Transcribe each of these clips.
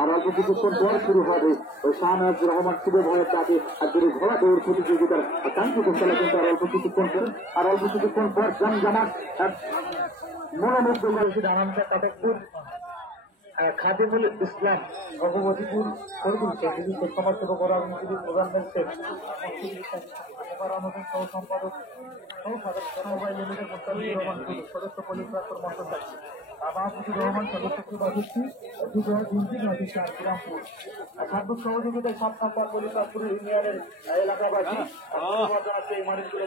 আর অল্প কিছুক্ষণ পর শুরু হবে ওই শাহনাজ রহমান শুভ ভয়ের ডাকে আজকের এই ঘোড়া দৌড় প্রতিযোগিতার কাঙ্ক্ষিত খেলা কিন্তু আর অল্প কিছুক্ষণ পর জমজমাট মনোমুগ্ধকর আনন্দ কাটাপুর খাদিমুল ইসলাম ভগবতীপুর সমাজসেবা করার প্রধান হচ্ছেন সহ সম্পাদক সদস্য পুলিশ মাহমুদুর রহমান সদস্য শ্রীরামপুর সার্বিক সহযোগিতায় 7 নম্বর পলিকাপুর ইউনিয়নের এলাকাবাসী জানাচ্ছে এই মানুষগুলো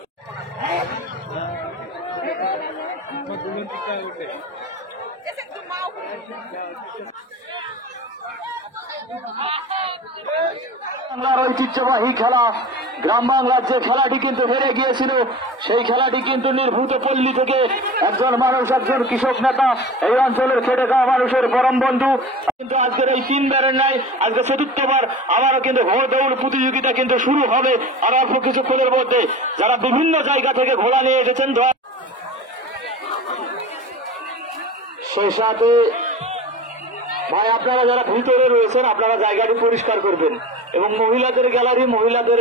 বাংলার ঐতিহ্যবাহী খেলা গ্রাম বাংলার যে খেলাটি কিন্তু হেরে গিয়েছিল সেই খেলাটি কিন্তু নির্ভূত পল্লী থেকে একজন কৃষক নেতা এই অঞ্চলের খেটে খাওয়া মানুষের পরম বন্ধু কিন্তু আজকের এই 3বারের নাই আজকে 4বার আবারও কিন্তু ঘোড়া দৌড় প্রতিযোগিতা কিন্তু শুরু হবে আর অল্প কিছুক্ষণের মধ্যে যারা বিভিন্ন জায়গা থেকে ঘোড়া নিয়ে এসেছেন সেই সাথে ভাই আপনারা যারা ভিতরে রয়েছেন আপনারা জায়গাটি পরিষ্কার করবেন এবং মহিলাদের গ্যালারি মহিলাদের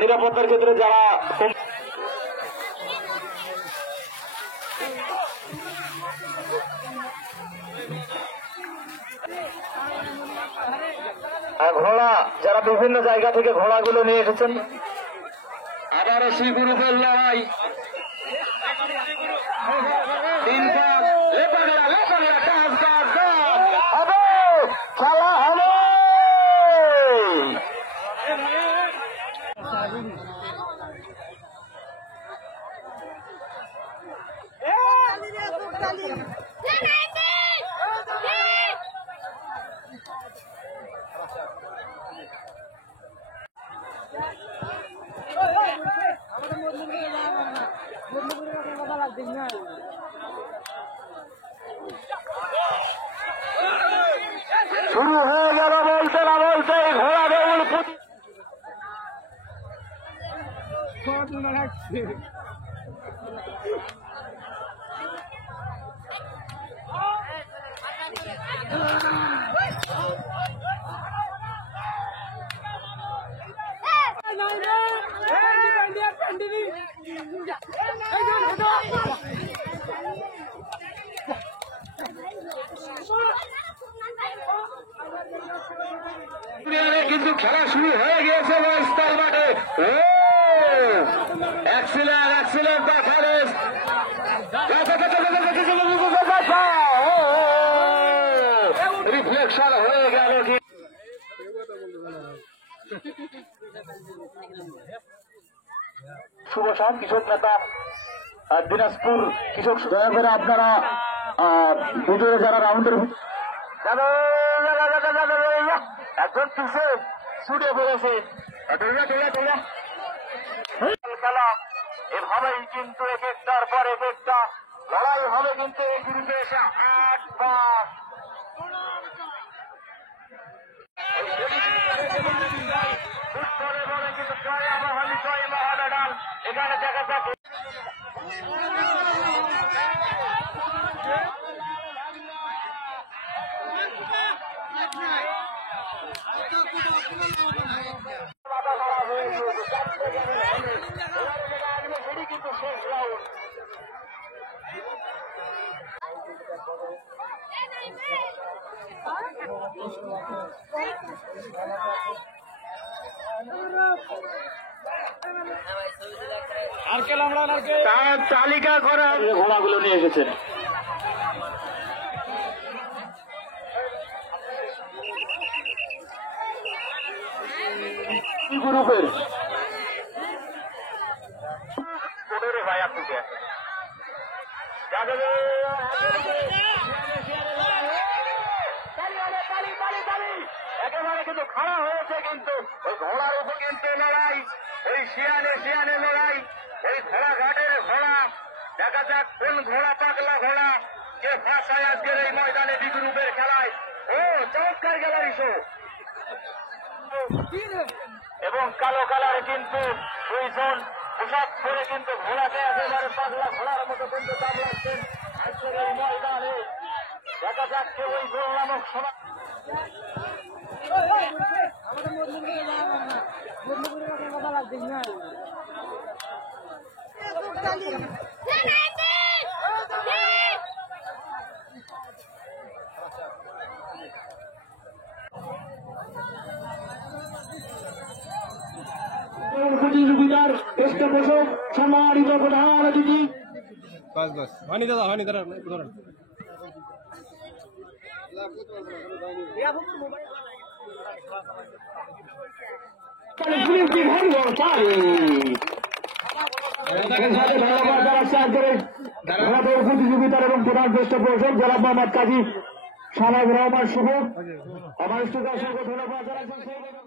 নিরাপত্তার ক্ষেত্রে যারা ঘোড়া যারা বিভিন্ন জায়গা থেকে ঘোড়াগুলো নিয়ে এসেছেন আবারও শ্রীগুরুকুল লড়াই খেলা হবে শুরু হয়ে গেল বলতে না বলতে ঘোড়া দৌড় কিন্তু খেলা শুরু হয়ে গিয়েছে স্থল মাঠে অ্যাক্সিলেন্ট বা খারেজ রিফ্লেকশন হয়ে গেল কি শুভ সাহেব কৃষক নেতা দিনাজপুর কৃষক দয়া করে আপনারা ভিতরে যারা রাউন্ডের একজন পিছিয়ে ছুটে পড়েছে খেলা এভাবেই কিন্তু এক একটার পর এক একটা লড়াই হবে কিন্তু এই গ্রুপে এসে 8বার ফুটবলে বলে কিন্তু জয় আবাহনী জয় মহামেডান এখানে দেখা যাক কিন্তু শেষ রাউন্ড তার তালিকা করা ঘোড়াগুলো নিয়ে এসেছেন গ্রুপের ভাই আপনি একেবারে কিন্তু খাড়া হয়েছে কিন্তু ওই ঘোড়ার উপর কিন্তু লড়াই ওই শিয়ানে লড়াই ওই ঘোড়া ঘাটের ঘোড়া দেখা যাক কোন ঘোড়া পাগলা ঘোড়া কে ফাঁসায় আজকের এই ময়দানে বি গ্রুপের খেলায় চমৎকার গ্যালারি শো এবং কালো কালারে কিন্তু 2 জন পোশাক পরে কিন্তু ঘোড়াকে একেবারে পাগলা ঘোড়ার মতো কিন্তু দাঁড়াচ্ছেন আজকের এই ময়দানে দেখা যাচ্ছে ওই গোল নামক সমাজ প্রতিযোগিতার পৃষ্ঠপোষক সম্মানিত প্রধান অতিথি হয়নি দাদা হয়নি দাদা ধরেন প্রতিযোগিতার এবং প্রধান পৃষ্ঠপোষক জনাব মোহাম্মদ কাজী সালাম রহমান শুভ আমার ধন্যবাদ জানাচ্ছেন।